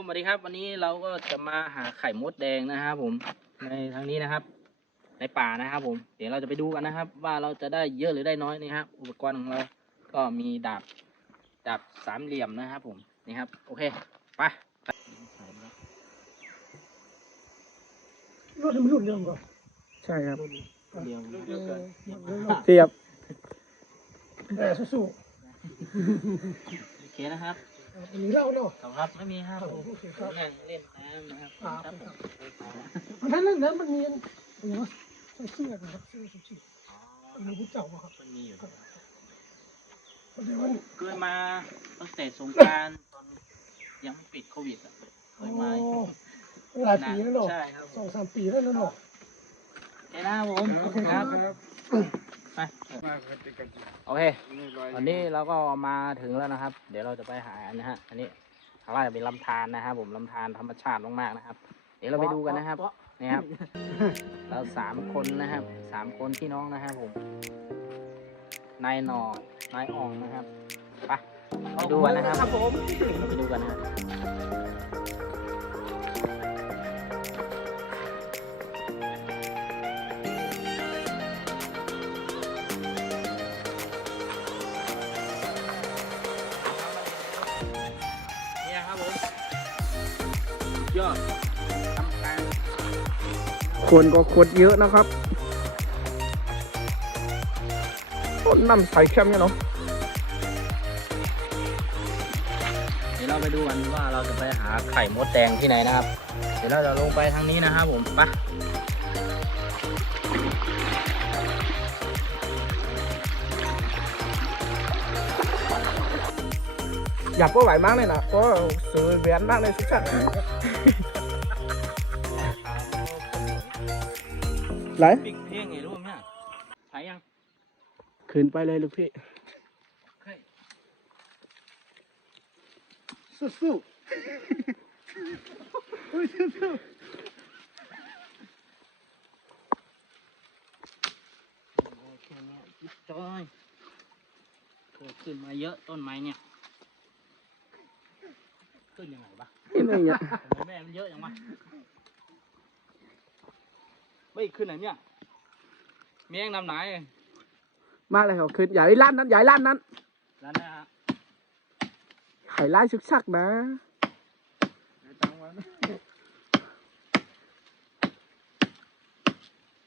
ครับผมสวัสดีครับ วันนี้เราก็จะมาหาไข่มดแดงนะครับผมในทางนี้นะครับ ในป่านะครับผม เดี๋ยวเราจะไปดูกันนะครับ ว่าเราจะได้เยอะหรือได้น้อยนี่ครับอุปกรณ์ของเราก็มีดาบดาบสามเหลี่ยมนะครับผมนี่ครับ โอเคไปรถมันรุ่นเรื่องก่อนใช่ครับเดียวเออเรื่องเทียบแต่สู้โอเคนะครับ ๆอันนี้เล่าเนาะขอบครับไม่มีครับครับผผมมโอเคครับนั่งเล่นน้ำนะครับครับครับผมเพราะฉะนั้นนั้นมันมีอันนี้ใส่เสื้อนะครับเสื้อชูชีพอ๋ออันนี้ผู้เจ้าครับมันมีอยู่เพราะเดี๋ยวมันเคยมาตั้งแต่สงกรารตอนยังไม่ปิดโควิดอะเคโอ้ยมาหลายปีแล้วเนาะใช่ครับสองสามปีแล้วเนาะเอ้นะครับผมครับ ไปโอเคตอนนี้เราก็มาถึงแล้วนะครับ เดี๋ยวเราจะไปหานะฮะอันนี้ข้างล่างจะเป็นลำธารนะครับ ผมลำธารธรรมชาติมากๆนะครับ เดี๋ยวเราไปดูกันนะครับนี่ครับ เราสามคนนะครับสามคนพี่น้องนะครับผมนายหนอนายอ่องนะครับไปไปดูกันนะครับผมไปดูกันนะครับ ยอดทำการคนก็คนเยอะนะครับต้นน้ำใสเข้มเนี่ยเนาะเดี๋ยวเราไปดูกันว่าเราจะไปหาไข่มดแดงที่ไหนนะครับ เดี๋ยวเราจะลงไปทางนี้นะครับผมไป อยากก็ไหวมากเลยนะก็ซื้อแหวนมากเลยสุดชัดไหลปิกเพลงไงรู้ไหมเนี่ยถ่ายยังขึ้นไปเลยลูกพี่เฮ้ยสู้ๆเฮ้ยสู้โอเคเนี่ยยิบจอยเกิดขึ้นมาเยอะต้นไม้เนี่ย ขึ้นยังไงวะนี่ไงเนี่ยทำไมแม่มันเยอะยังวะไม่ขึ้นไหนเนี่ยเมียงนำไหนมากเลยครับขึ้นใหญ่ล้านนั้นใหญ่ล้านนั้นแล้วนะฮะไข่ไล่ชุกชักนะ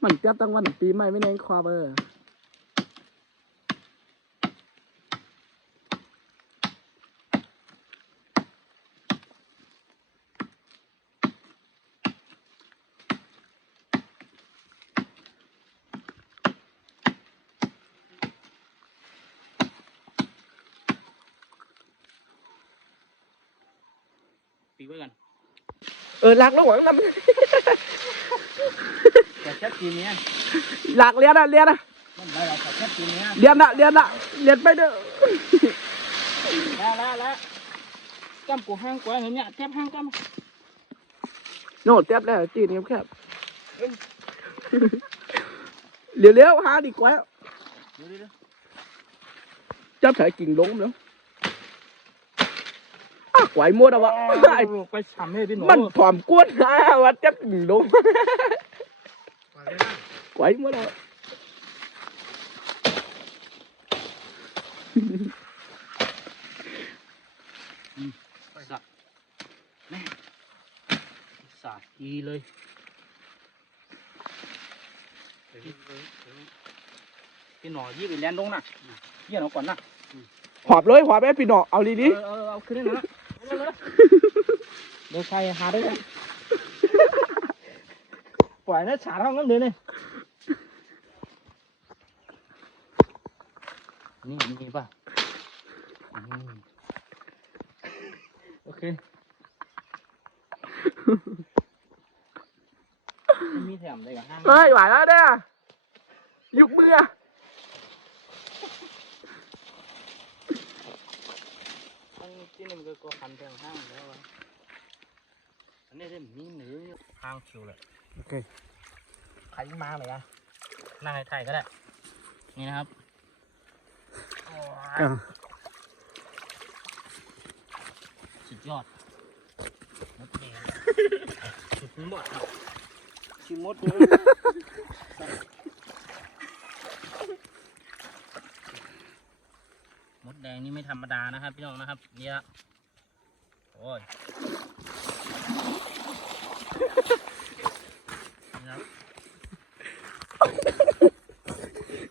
มันเจ็บตั้งวันปีใหม่ไม่แน่งควาเบอร์ ปีกไว้กันเออหลักระหว่างนั้นแต่แค่ปีเนี้ยหลักเรียนอะเรียนอะมันได้เราแค่ปีเนี้ยเรียนอะเรียนอะเรียนไปเด้อแล้วแล้วแล้วกำกูห้างกว่าเห็นเนี่ยแทบห้างกำโน่เจ็บแล้วจีนครับแคบเร็วเร็วๆหาดีกว่าเดี๋ยวเดี๋ยวเดี๋ยวจับถ่ายกิ่งล้มแล้ว อะไหวหมดอะวะไอ้ไปฉ่ำให้พี่หนูมันผอมกวนนะวะจับกิ่งล้มไหวหมดอะสัตว์แม่สัตว์ดีเลยพี่หนอยี่ไปแลนด์ลงนะเยี่ยนเอาก่อนนะหอบเลยหอบไปพี่น้อเอาดีเออเออเอาขึ้นนะ ดี๋ยวใครหาได้เลยปล่อยนะฉาดห้องน้ำเดือนนี่นี่มีป่ะโอเคไม่มีแถมเลยกับห้าง เฮ้ยไหวแล้วเนี่ยยุกมือ อั นที่นี่มันก็ก็คันแทงห้างแล้วอะอันนี้ได้มีหนือห้างคิวเลยโอเคใครมาเลยอะนั่งไทยๆก็ได้ นี่นะครับอะสุดยอดหมดชิมดมดแดงนี่ไม่ ธรรมดานะครับพี่น้องนะครับเนี่ยโอ้ยนี่ครับ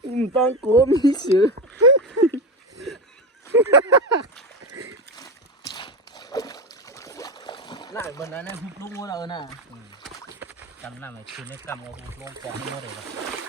唔当国民时。 lại bên đó nè hút luôn rồi nè cầm làm này xin cái cầm của hút luôn kẹt luôn rồi